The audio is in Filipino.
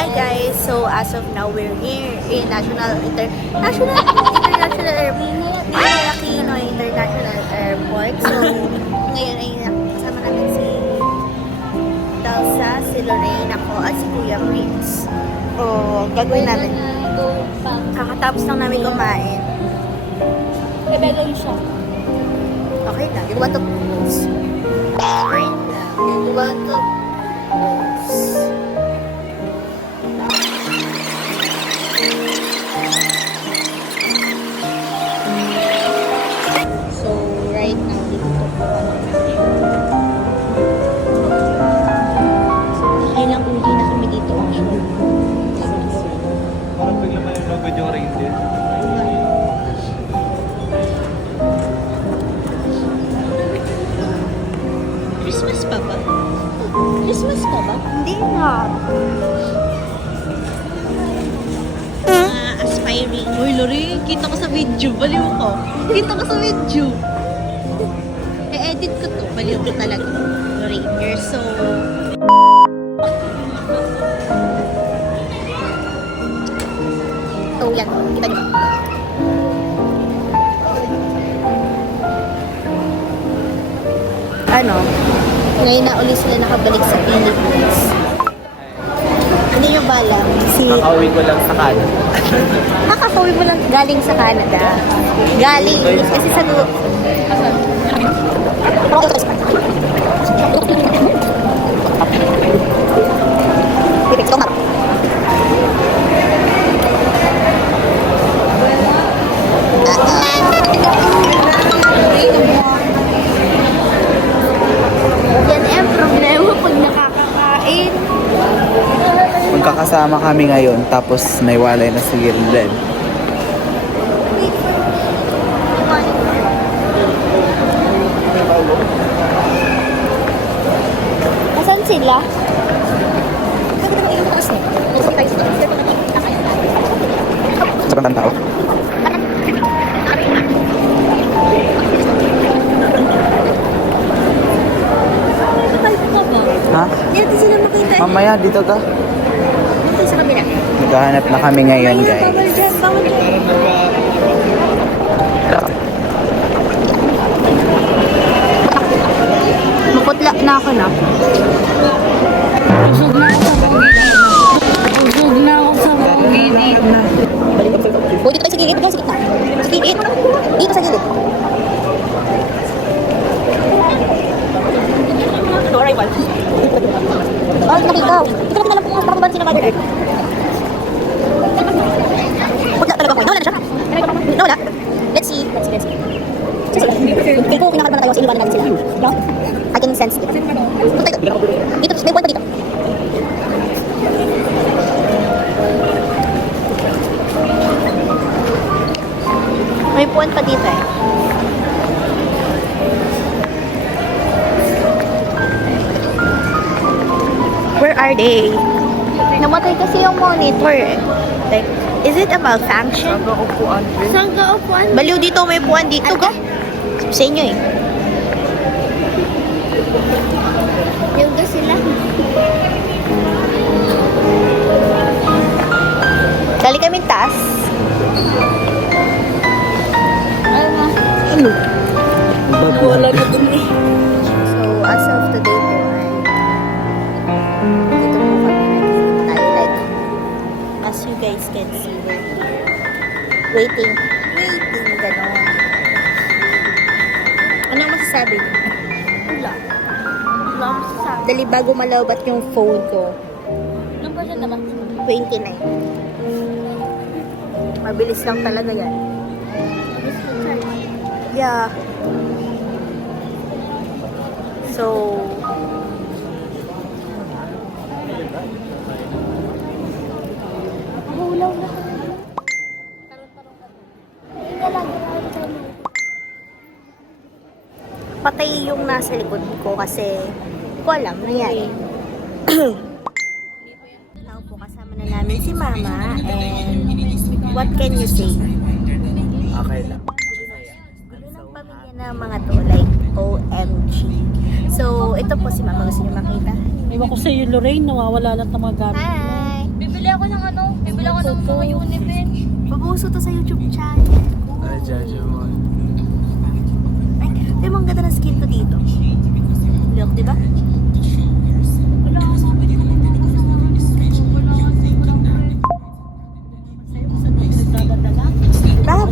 Hi guys! So as of now, we're here in International Airport. So ngayon ay kasama namin si Delsa, si Lorraine, ako at si Kuya Prince. Gagawin namin. Kakatapos lang namin kumain. Nabegay siya. Okay na, you want to pause? Right now, you want to pause? So, right now, dito po kami. Ilang uli na kami dito actually. Parang bigla may lugod yung reindeer. Christmas pa ba? Christmas pa ba? Hindi na. Aspiring. Uy, Lori, kita ko sa video. Baliw ko. Kita ko sa video. E-edit ko to. Baliw ko talaga. Lorraine, you're so... So, yan. Kita niyo. Ano? Ngayon na ulit sila nakabalik sa Philippines. Ano yung balang? Kakauwi ko lang sa Canada. Kakauwi mo lang galing sa Canada. Galing. Kasi sa... Yan ang problema pag nakakakain. Magkakasama kami ngayon, tapos naiwalay na si Gilden. Asan sila? Sobrang tao. Ha? Dito sila makita. Mamaya, dito ka. Dito sa kabila. Naghahanap na kami ngayon, Bawal guys. dyan, bawal dyan. Maputla na ako na. Busog na ako sa banggi. Busog na ako sa banggi dito. O, dito tayo sa gilid. Dito sa gitna. Sa gilid. Dito sa gilid. No arrival. Oh, nakita. Dito natin alam kung makakuban sila Mother Earth. Putla talaga ko. Nawala na siya. Nawala. Let's see. Kasi, feel ko kinakabahan na tayo sa iniwanan natin sila. No? I can sense it. Punta dito. Dito, may point pa dito. May point pa dito eh. Where are they? Namatay kasi yung monitor eh. Like, is it a malfunction? Saan ka upuan? Baliw dito, may puwan dito ka. Sa inyo eh. Yung ga sila. Dali kami taas. Ano? Wala na dun eh. So, as of today po ay dito po kami tayo. Like, as you guys can see, we're here. Waiting, gano'n. Anong masasabi niyo? Wala. Wala mo sasabi. Dali bago malawbat yung phone ko. Ilang percent naman? 29. Mabilis lang talaga yan. Yeah. So, Mahulaw na. patay yung nasa likod ko kasi hindi ko alam nangyari. Now po kasama na namin si Mama and what can you say? Okay lang. Gulo ng pamilya ng mga to, like OMG. So, ito po si Mama, gusto niyo makita? Iwan ko sa iyo, Lorraine, nawawala lang ng mga gamit. Hi! Pabuso to. Pabuso to sa YouTube channel ko. Ay, Jajamon. Ay, di ba ang ganda ng skin ko dito? Look, di ba?